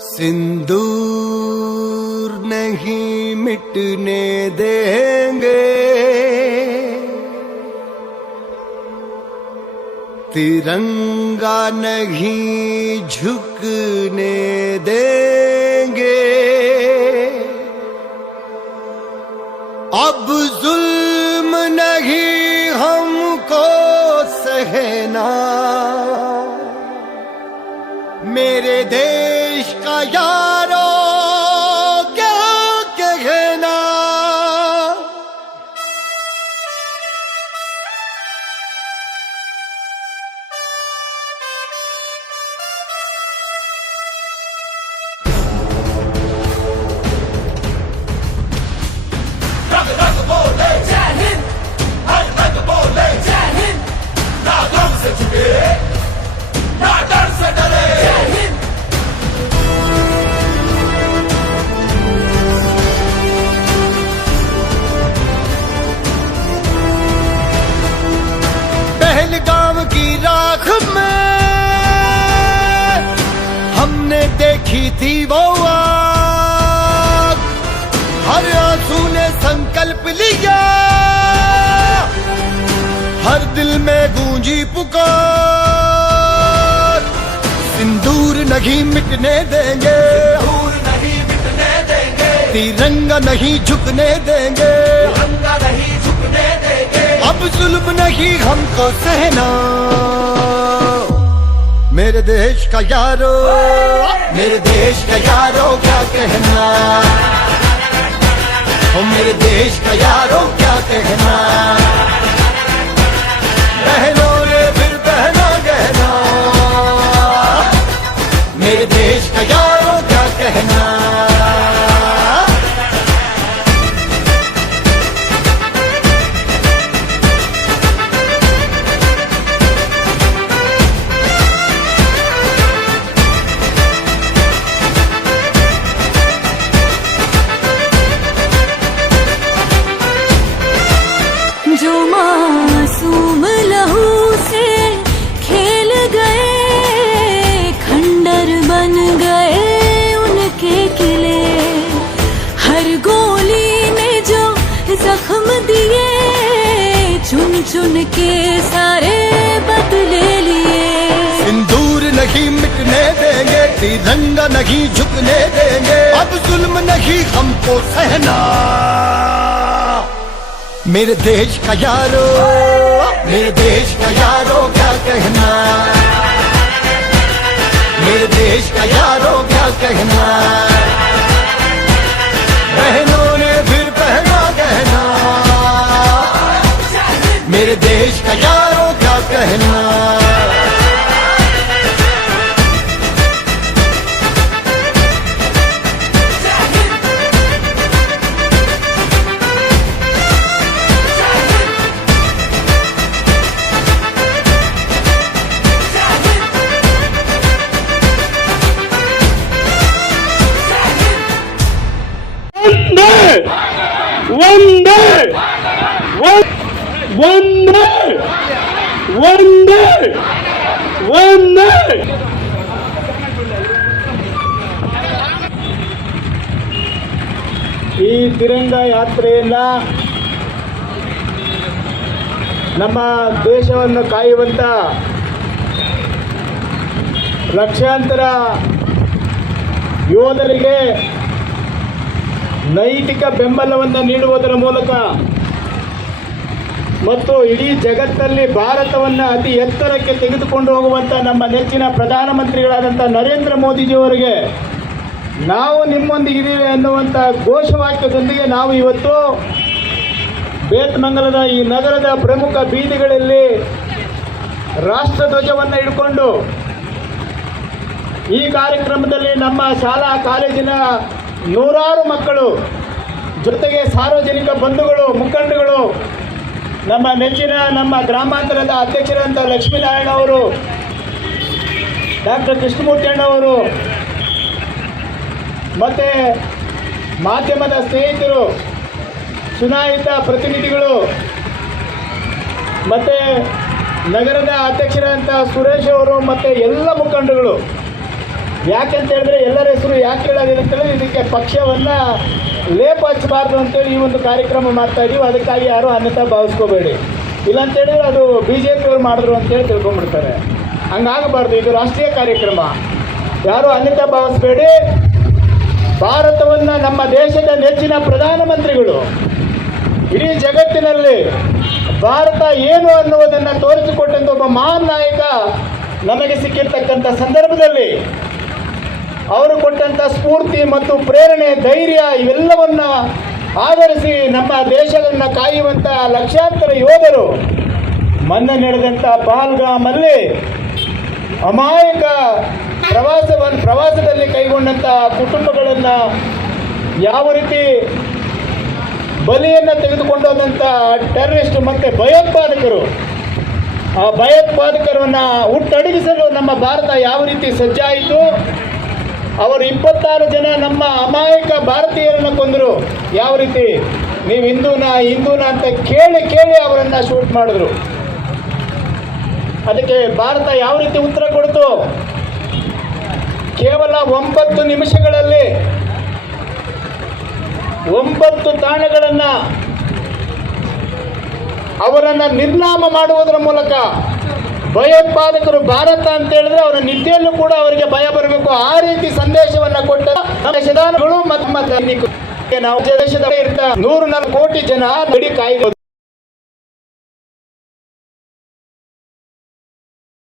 सिंदूर नहीं मिटने देंगे, तिरंगा नहीं झुकने देंगे। अब जुल्म नहीं हमको सहना, मेरे देश का यारों क्या कहना। रग रग बोले जय हिंद, हर रग बोले जय हिंद। ना गम से झुके, ना डर से डरे, जय हिंद। पहलगाम की राख में हमने देखी थी वो आग, हर आंसू ने संकल्प लिया, हर दिल में गूंजी पुकार। सिंदूर नहीं मिटने देंगे, दूर नहीं मिटने देंगे, तिरंगा नहीं झुकने देंगे, तिरंगा नहीं झुकने देंगे। अब जुल्म नहीं हमको सहना, मेरे देश का यारो, मेरे देश का यारो क्या कहना। ओ मेरे देश का यारो क्या कहना। बहनों ने फिर पहना गहना, मेरे देश का यारो क्या कहना। जो मासूम लहू से खेल गए, खंडर बन गए उनके किले। हर गोली ने जो जख्म दिए, चुन चुन के सारे बदले लिए। सिंदूर नहीं मिटने देंगे, तिरंगा नहीं झुकने देंगे, अब जुल्म नहीं हमको सहना, मेरे देश का यारो, मेरे देश का यारो क्या कहना। मेरे देश का यारो क्या कहना। बहनों ने फिर पहना गहना, मेरे देश का यारो क्या कहना। वंदे वंदे वंदे वंदे। ಈ ತಿರಂಗ ಯಾತ್ರೆಯನ್ನ ನಮ್ಮ ದೇಶವನ್ನು ಕಾಯುವಂತ ಲಕ್ಷಾಂತರ ಯೋಧರಿಗೆ ನೈತಿಕ ಬೆಂಬಲವನ್ನು ನೀಡುವುದರ ಮೂಲಕ ಮತ್ತು ಇಡೀ ಜಗತ್ತಲ್ಲಿ ಭಾರತವನ್ನು ಅತಿ ಎತ್ತರಕ್ಕೆ ತೆಗೆದುಕೊಂಡು ಹೋಗುವಂಥ ನಮ್ಮ ನೆಚ್ಚಿನ ಪ್ರಧಾನಮಂತ್ರಿಗಳಾದಂಥ ನರೇಂದ್ರ ಮೋದಿಜಿಯವರಿಗೆ ನಾವು ನಿಮ್ಮೊಂದಿಗಿದ್ದೀವಿ ಅನ್ನುವಂಥ ಘೋಷವಾಕ್ಯದೊಂದಿಗೆ ನಾವು ಇವತ್ತು ಬೇತಮಂಗಲದ ಈ ನಗರದ ಪ್ರಮುಖ ಬೀದಿಗಳಲ್ಲಿ ರಾಷ್ಟ್ರಧ್ವಜವನ್ನು ಹಿಡ್ಕೊಂಡು ಈ ಕಾರ್ಯಕ್ರಮದಲ್ಲಿ ನಮ್ಮ ಶಾಲಾ ಕಾಲೇಜಿನ ನೂರಾರು ಮಕ್ಕಳು, ಜೊತೆಗೆ ಸಾರ್ವಜನಿಕ ಬಂಧುಗಳು, ಮುಖಂಡಗಳು, ನಮ್ಮ ನೆಚ್ಚಿನ ನಮ್ಮ ಗ್ರಾಮಾಂತರದ ಅಧ್ಯಕ್ಷರಾದಂಥ ಲಕ್ಷ್ಮೀನಾರಾಯಣ ಅವರು, ಡಾಕ್ಟರ್ ಕೃಷ್ಣಮೂರ್ತಿ ಅಣ್ಣವರು, ಮತ್ತು ಮಾಧ್ಯಮದ ಸ್ನೇಹಿತರು, ಚುನಾಯಿತ ಪ್ರತಿನಿಧಿಗಳು, ಮತ್ತು ನಗರದ ಅಧ್ಯಕ್ಷರಾದಂಥ ಸುರೇಶ್ ಅವರು ಮತ್ತು ಎಲ್ಲ ಮುಖಂಡಗಳು ಯಾಕೆಂತ ಹೇಳಿದ್ರೆ ಎಲ್ಲರ ಹೆಸರು ಯಾಕೆ ಹೇಳೋದಿಲ್ಲ ಅಂತೇಳಿ ಇದಕ್ಕೆ ಪಕ್ಷವನ್ನು ಲೇಪ ಹಚ್ಚಬಾರ್ದು ಅಂತೇಳಿ ಈ ಒಂದು ಕಾರ್ಯಕ್ರಮ ಮಾಡ್ತಾ ಇದೀವಿ. ಅದಕ್ಕಾಗಿ ಯಾರು ಅನ್ಯತಾ ಭಾವಿಸ್ಕೋಬೇಡಿ. ಇಲ್ಲಾಂತೇಳಿದ್ರೆ ಅದು BJP ಅವ್ರು ಮಾಡಿದ್ರು ಅಂತೇಳಿ ತಿಳ್ಕೊಂಡ್ಬಿಡ್ತಾರೆ. ಹಂಗಾಗಬಾರ್ದು. ಇದು ರಾಷ್ಟ್ರೀಯ ಕಾರ್ಯಕ್ರಮ, ಯಾರು ಅನ್ಯತಾ ಭಾವಿಸ್ಬೇಡಿ. ಭಾರತವನ್ನು ನಮ್ಮ ದೇಶದ ನೆಚ್ಚಿನ ಪ್ರಧಾನಮಂತ್ರಿಗಳು ಇಡೀ ಜಗತ್ತಿನಲ್ಲಿ ಭಾರತ ಏನು ಅನ್ನುವುದನ್ನು ತೋರಿಸಿಕೊಟ್ಟಂಥ ಒಬ್ಬ ಮಹಾನ್ ನಾಯಕ ನಮಗೆ ಸಿಕ್ಕಿರ್ತಕ್ಕಂಥ ಸಂದರ್ಭದಲ್ಲಿ ಅವರು ಕೊಟ್ಟಂಥ ಸ್ಫೂರ್ತಿ ಮತ್ತು ಪ್ರೇರಣೆ, ಧೈರ್ಯ ಇವೆಲ್ಲವನ್ನು ಆಧರಿಸಿ ನಮ್ಮ ದೇಶವನ್ನು ಕಾಯುವಂಥ ಲಕ್ಷಾಂತರ ಯೋಧರು ಮೊನ್ನೆ ನಡೆದಂಥ ಪಹಲ್ಗಾಮಲ್ಲಿ ಅಮಾಯಕ ಪ್ರವಾಸದಲ್ಲಿ ಕೈಗೊಂಡಂಥ ಕುಟುಂಬಗಳನ್ನು ಯಾವ ರೀತಿ ಬಲಿಯನ್ನು ತೆಗೆದುಕೊಂಡೋದಂಥ ಟೆರರಿಸ್ಟ್ ಮತ್ತು ಭಯೋತ್ಪಾದಕರು, ಆ ಭಯೋತ್ಪಾದಕರನ್ನು ಹುಟ್ಟಡಗಿಸಲು ನಮ್ಮ ಭಾರತ ಯಾವ ರೀತಿ ಸಜ್ಜಾಯಿತು. ಅವರು 26 ಜನ ನಮ್ಮ ಅಮಾಯಕ ಭಾರತೀಯರನ್ನು ಕೊಂದರು. ಯಾವ ರೀತಿ ನೀವು ಹಿಂದೂನ ಅಂತ ಕೇಳಿ ಅವರನ್ನು ಶೂಟ್ ಮಾಡಿದ್ರು. ಅದಕ್ಕೆ ಭಾರತ ಯಾವ ರೀತಿ ಉತ್ತರ ಕೊಡ್ತು? ಕೇವಲ 9 ನಿಮಿಷಗಳಲ್ಲಿ 9 ತಾಣಗಳನ್ನು ಅವರನ್ನು ನಿರ್ನಾಮ ಮಾಡುವುದರ ಮೂಲಕ ಭಯೋತ್ಪಾದಕರು ಭಾರತ ಅಂತ ಹೇಳಿದ್ರೆ ಅವರ ನಿದ್ದೆಯಲ್ಲೂ ಕೂಡ ಅವರಿಗೆ ಭಯ ಬರಬೇಕು. ಆ ರೀತಿ ಸಂದೇಶವನ್ನು ಕೊಟ್ಟ ದೇಶದಾನಗಳು ಮತ್ತು ನಾವು ದೇಶದ 104 ಕೋಟಿ ಜನ ನಡಿ ಕಾಯ್ದು